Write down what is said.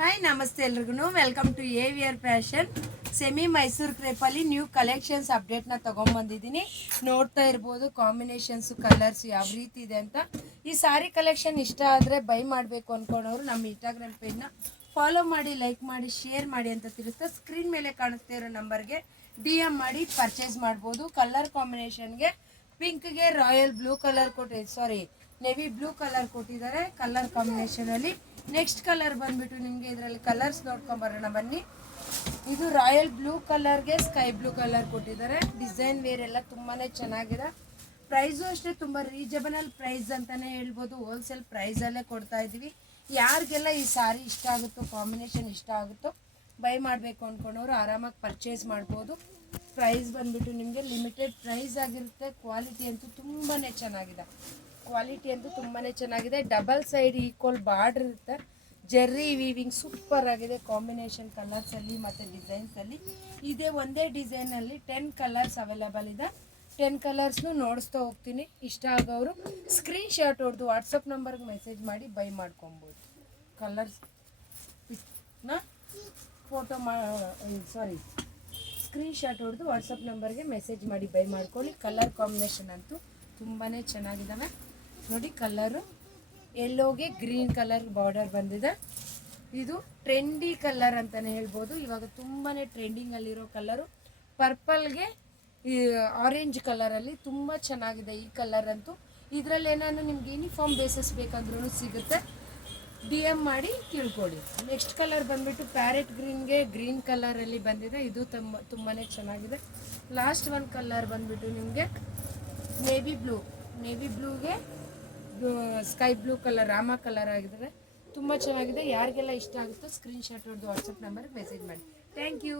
Hi ನಮಸ್ತೆ ಎಲ್ರಿಗೂ welcome to AVR fashion. Semi Mysore ಕ್ರೇಪಲ್ಲಿ ನ್ಯೂ ಕಲೆಕ್ಷನ್ಸ್ ಅಪ್ಡೇಟ್ನ ತೊಗೊಂಬಂದಿದ್ದೀನಿ. ನೋಡ್ತಾ ಇರ್ಬೋದು ಕಾಂಬಿನೇಷನ್ಸು ಕಲರ್ಸ್ ಯಾವ ರೀತಿ ಇದೆ ಅಂತ. ಈ ಸಾರಿ ಕಲೆಕ್ಷನ್ ಇಷ್ಟ ಆದರೆ ಬೈ ಮಾಡಬೇಕು ಅಂದ್ಕೊಂಡವರು ನಮ್ಮ ಇನ್ಸ್ಟಾಗ್ರಾಮ್ ಪೇಜ್ನ ಫಾಲೋ ಮಾಡಿ, ಲೈಕ್ ಮಾಡಿ, ಶೇರ್ ಮಾಡಿ ಅಂತ ತಿಳಿಸ್ತಾ ಸ್ಕ್ರೀನ್ ಮೇಲೆ ಕಾಣಿಸ್ತಾ ಇರೋ ನಂಬರ್ಗೆ DM ಮಾಡಿ ಪರ್ಚೇಸ್ ಮಾಡ್ಬೋದು. ಕಲರ್ ಕಾಂಬಿನೇಷನ್ಗೆ ಪಿಂಕ್ಗೆ royal blue colour navy blue colour ಕೊಟ್ಟಿದ್ದಾರೆ ಕಲರ್ ಕಾಂಬಿನೇಷನಲ್ಲಿ. ನೆಕ್ಸ್ಟ್ ಕಲರ್ ಬಂದ್ಬಿಟ್ಟು ನಿಮಗೆ ಇದರಲ್ಲಿ ಕಲರ್ಸ್ ನೋಡ್ಕೊಂಬರೋಣ ಬನ್ನಿ. ಇದು ರಾಯಲ್ ಬ್ಲೂ ಕಲರ್ಗೆ ಸ್ಕೈ ಬ್ಲೂ ಕಲರ್ ಕೊಟ್ಟಿದ್ದಾರೆ. ಡಿಸೈನ್ ವೇರ್ ಎಲ್ಲ ತುಂಬಾ ಚೆನ್ನಾಗಿದೆ. ಪ್ರೈಸು ಅಷ್ಟೇ ತುಂಬ ರೀಸನಬಲ್ ಪ್ರೈಸ್ ಅಂತಲೇ ಹೇಳ್ಬೋದು. ಹೋಲ್ಸೇಲ್ ಪ್ರೈಸಲ್ಲೇ ಕೊಡ್ತಾ ಇದ್ದೀವಿ. ಯಾರಿಗೆಲ್ಲ ಈ ಸಾರಿ ಇಷ್ಟ ಆಗುತ್ತೋ, ಕಾಂಬಿನೇಷನ್ ಇಷ್ಟ ಆಗುತ್ತೋ, ಬೈ ಮಾಡಬೇಕು ಅಂದ್ಕೊಂಡವರು ಆರಾಮಾಗಿ ಪರ್ಚೇಸ್ ಮಾಡ್ಬೋದು. ಪ್ರೈಸ್ ಬಂದ್ಬಿಟ್ಟು ನಿಮಗೆ ಲಿಮಿಟೆಡ್ ಪ್ರೈಸ್ ಆಗಿರುತ್ತೆ. ಕ್ವಾಲಿಟಿ ಅಂತೂ ತುಂಬಾ ಚೆನ್ನಾಗಿದೆ. ಡಬಲ್ ಸೈಡ್ ಈಕ್ವಲ್ ಬಾರ್ಡರ್ ಇರುತ್ತೆ. ಜೆರ್ರಿ ವೀವಿಂಗ್ ಸೂಪರ್ ಆಗಿದೆ. ಕಾಂಬಿನೇಷನ್ ಕಲರ್ಸಲ್ಲಿ ಮತ್ತು ಡಿಸೈನ್ಸಲ್ಲಿ ಇದೇ ಒಂದೇ ಡಿಸೈನಲ್ಲಿ 10 ಕಲರ್ಸ್ ಅವೈಲೇಬಲ್ ಇದೆ. 10 ಕಲರ್ಸ್ನು ನೋಡಿಸ್ತಾ ಹೋಗ್ತೀನಿ. ಇಷ್ಟ ಆಗೋರು ಸ್ಕ್ರೀನ್ ಶಾಟ್ ಹೊಡೆದು ವಾಟ್ಸಪ್ ನಂಬರ್ಗೆ ಮೆಸೇಜ್ ಮಾಡಿ ಬೈ ಮಾಡ್ಕೊಬೋದು. ಕಲರ್ಸ್ ಸ್ಕ್ರೀನ್ ಶಾಟ್ ಹೊಡೆದು ವಾಟ್ಸಪ್ ನಂಬರ್ಗೆ ಮೆಸೇಜ್ ಮಾಡಿ ಬೈ ಮಾಡ್ಕೊಳ್ಳಿ. ಕಲರ್ ಕಾಂಬಿನೇಷನ್ ಅಂತೂ ತುಂಬಾ ಚೆನ್ನಾಗಿದ್ದಾವೆ ನೋಡಿ. ಕಲರು ಎಲ್ಲೋಗೆ ಗ್ರೀನ್ ಕಲರ್ ಬಾರ್ಡರ್ ಬಂದಿದೆ. ಇದು ಟ್ರೆಂಡಿ ಕಲರ್ ಅಂತಲೇ ಹೇಳ್ಬೋದು. ಇವಾಗ ತುಂಬಾ ಟ್ರೆಂಡಿಂಗಲ್ಲಿರೋ ಕಲರು. ಪರ್ಪಲ್ಗೆ ಈ ಆರೆಂಜ್ ಕಲರಲ್ಲಿ ತುಂಬ ಚೆನ್ನಾಗಿದೆ ಈ ಕಲರ್ ಅಂತೂ. ಇದರಲ್ಲಿ ಏನಾದ್ರು ನಿಮ್ಗೆ ಯೂನಿಫಾರ್ಮ್ ಬೇಸಸ್ ಬೇಕಾದ್ರೂ ಸಿಗುತ್ತೆ. DM ಮಾಡಿ ತಿಳ್ಕೊಳ್ಳಿ. ನೆಕ್ಸ್ಟ್ ಕಲರ್ ಬಂದ್ಬಿಟ್ಟು ಪ್ಯಾರೆಟ್ ಗ್ರೀನ್ಗೆ ಗ್ರೀನ್ ಕಲರಲ್ಲಿ ಬಂದಿದೆ. ಇದು ತುಂಬಾ ಚೆನ್ನಾಗಿದೆ. ಲಾಸ್ಟ್ ಒಂದು ಕಲರ್ ಬಂದ್ಬಿಟ್ಟು ನಿಮಗೆ ನೇವಿ ಬ್ಲೂಗೆ ಸ್ಕೈ ಬ್ಲೂ ಕಲರ್ ರಾಮ ಕಲರ್ ಆಗಿದ್ದಾರೆ. ತುಂಬ ಚೆನ್ನಾಗಿದೆ. ಯಾರಿಗೆಲ್ಲ ಇಷ್ಟ ಆಗುತ್ತೋ ಸ್ಕ್ರೀನ್ ಶಾಟ್ ಹೊಡೆದು ವಾಟ್ಸಪ್ ನಂಬರ್ಗೆ ಮೆಸೇಜ್ ಮಾಡಿ. Thank you.